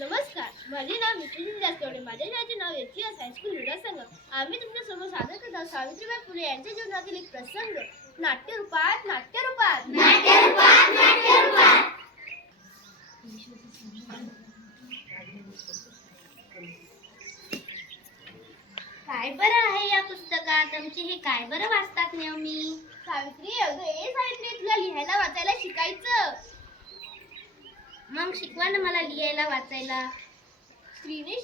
नमस्कार, माझे नाव मित्रजित जास्तवडे. माझ्या शाळेचे नाव एचएस हायस्कूल क्रीडा संघ. आम्ही तुमच्या समोर सादर करत आहोत सावित्रीबाई फुले यांच्या जीवनातील एक प्रसंग. नाट्यरूपात नाट्यरूपात नाट्यरूपात नाट्यरूपात. काय बरं आहे या पुस्तकात? आमचे हे काय बरं वाचतात नेहमी? सावित्री, अगं ए सावित्री, तुला लिहायला वाचायला शिकायचं. मग शिकवा ना मला लिहायला वाचायला. स्त्रीने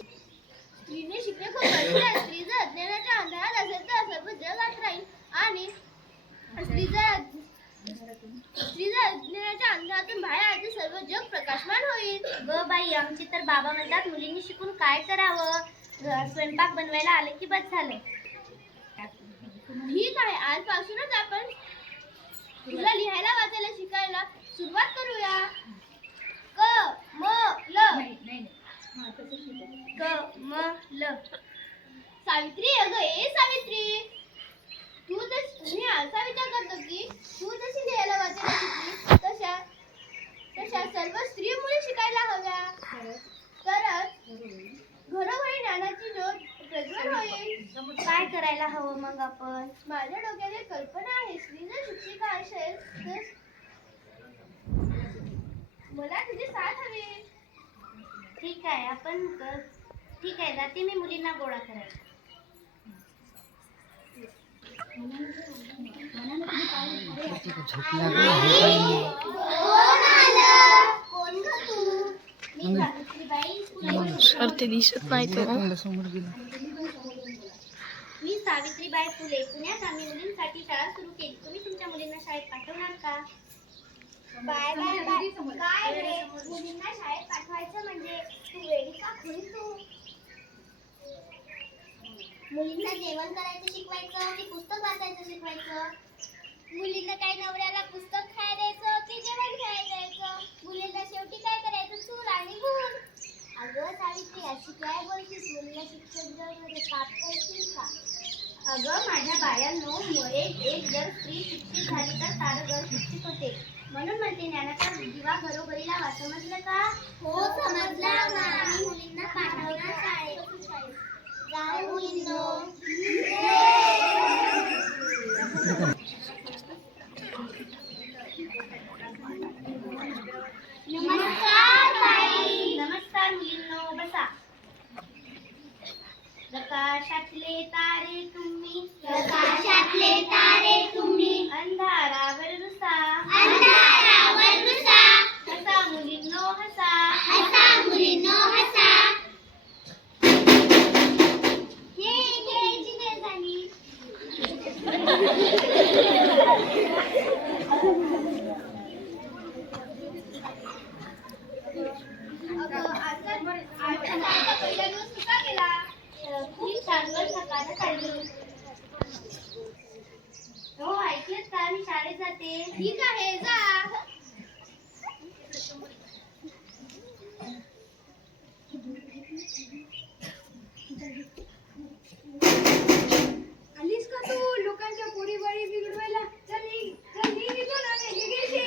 शिकणे खूप गरजेचे आहे. स्त्री जर अज्ञानाच्या अंधारात असेल तर सर्व जग आत राहील आणि स्त्री जर अज्ञानाच्या अंधारातून बाहेर आली तर सर्व जग प्रकाशमान होईल. ग बाई, आमचे तर बाबा म्हणतात मुलींनी शिकून काय करावं, स्वयंपाक बनवायला आले की बस झालं. ठीक आहे, आजपासूनच आपण तुला लिहायला वाचायला शिकायला सुरुवात करूया. क म ल क म ल. सावित्री, अगं ए सावित्री, मी असा विचार करतो की तू जशी लिहायला वाचायला शिकली तशा सर्व स्त्री मुली शिकायला हव्या. तरच घरोघरी ज्ञानाची ज्योत प्रज्वल होईल. काय करायला हवं मग आपण? माझ्या डोक्यात एक कल्पना आहे. स्त्री जर शिक्षिका असेल तर मला तुझी साथ हवी. ठीक आहे, जाते मी मुलींना गोळा करायला. सर ते दिसत नाही तो. मी सावित्रीबाई फुले. पुण्यात आम्ही मुलींसाठी शाळा सुरू केली. तुम्ही तुमच्या मुलींना शाळेत पाठवणार का? Bye bye bye. काय रे, मुलींना शाळेत पाठवायचं म्हणजे तू वेडी का खुळी तू? मुलींना जेवण करायचं शिकवायचं की पुस्तक वाचायचं शिकवायचं? मुलींना काय नवऱ्याला पुस्तक खायला द्यायचं की जेवण खायला द्यायचं? मुलींना शेवटी काय करायचं, चूल आणि गुण. अगं सावित्री, अशी काय बोलतीस? मुलीला शिक्षक मध्ये पाप करशील का? अगं माझ्या बायांनो, एक जर स्त्री शिक्षित झाली तर सारं घर शिक्षित होते. म्हणून म्हणते ज्ञानाचा दिवा घरोघरी लावा. समजलं का? हो, समजलं. आम्ही मुलींना पाठवणार शाळेत. जाऊ मुलींनो. नमस्कार बाई. नमस्कार मुलींनो, बसा. प्रकाशातले तारे तुम्ही, प्रकाशातले तारे तुम्ही, अंधारावर रुसा, अंधारावर रुसा. हसा मुलींनो हसा, हसा मुलींनो हसा. हे खेळायची वेळ झाली. अगं आजचा पहिला दिवस कसा गेला? खूप छान वर थकानं काढली. हो, ऐकलंत का? मी शाळेत जाते. ठीक आहे, जा. आलीस का तू लोकांच्या पोरी बळी बिघडवायला? चल निघून आले. हे घे.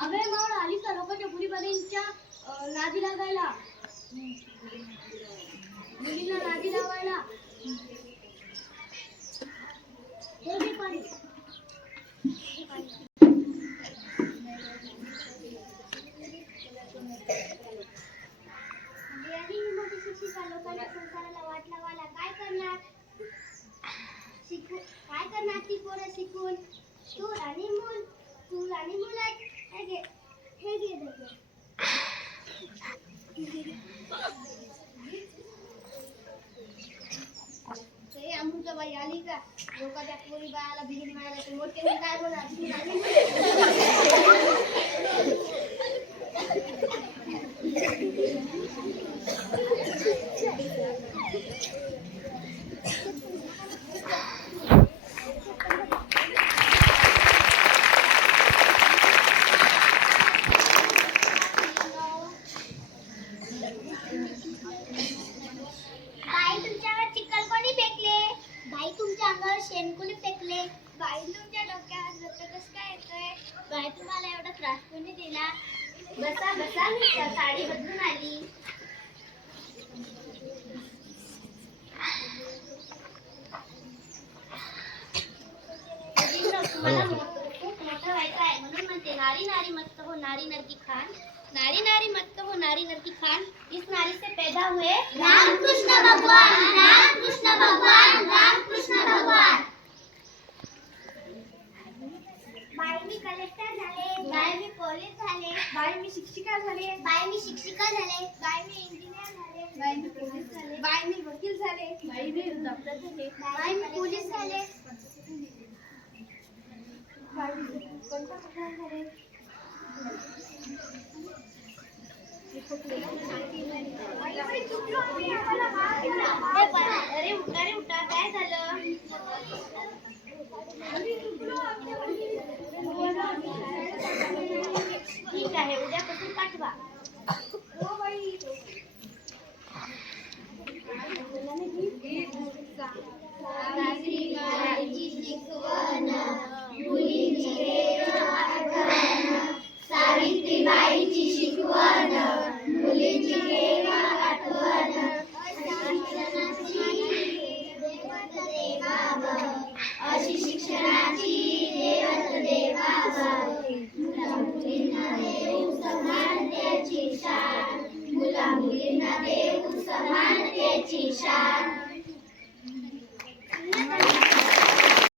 अबे मावळ, आलीस का लोकांच्या पोरी बळींच्या नादी लागायला, मुलींना नादी लावायला? हे घे पाणी. मोठी शिक्षिका लोकांच्या संसाराला वाट लावायला काय करणार? काय करणार ती पोरं शिकून? चूल आणि मुलच. हे घे ते अमृताबाई आली का? लोकांच्या पोरी बाळाला भिजून मारायला ते मोठे काय बोला. बाई, तुमच्यावर चिखल कोणी फेकले? बाई, तुमच्या अंगावर शेण कोणी फेकले? केला. बसा बसा, मी साडी बदलून आली. तुम्हाला खूप मोठं व्हायचं आहे म्हणून म्हणते नारी नारी मत हो नारी नर की खान. नारी नारी मत हो नारी नर की खान. इस नारी से पैदा हुए रामकृष्ण भगवान, रामकृष्ण भगवान, रामकृष्ण भगवान. बाई मी कलेक्टर झाले, बाई मी पोलीस झाले, बाई मी शिक्षिका झाले, बाई मी शिक्षिका झाले, बाई मी इंजिनियर झाले, बाई मी पोलीस झाले, बाई मी वकील झाले, बाई मी डॉक्टर झाले, बाई मी पोलीस झाले, बाई मी कोणता प्रकार झाले. बाई, चुकलो आम्ही, आम्हाला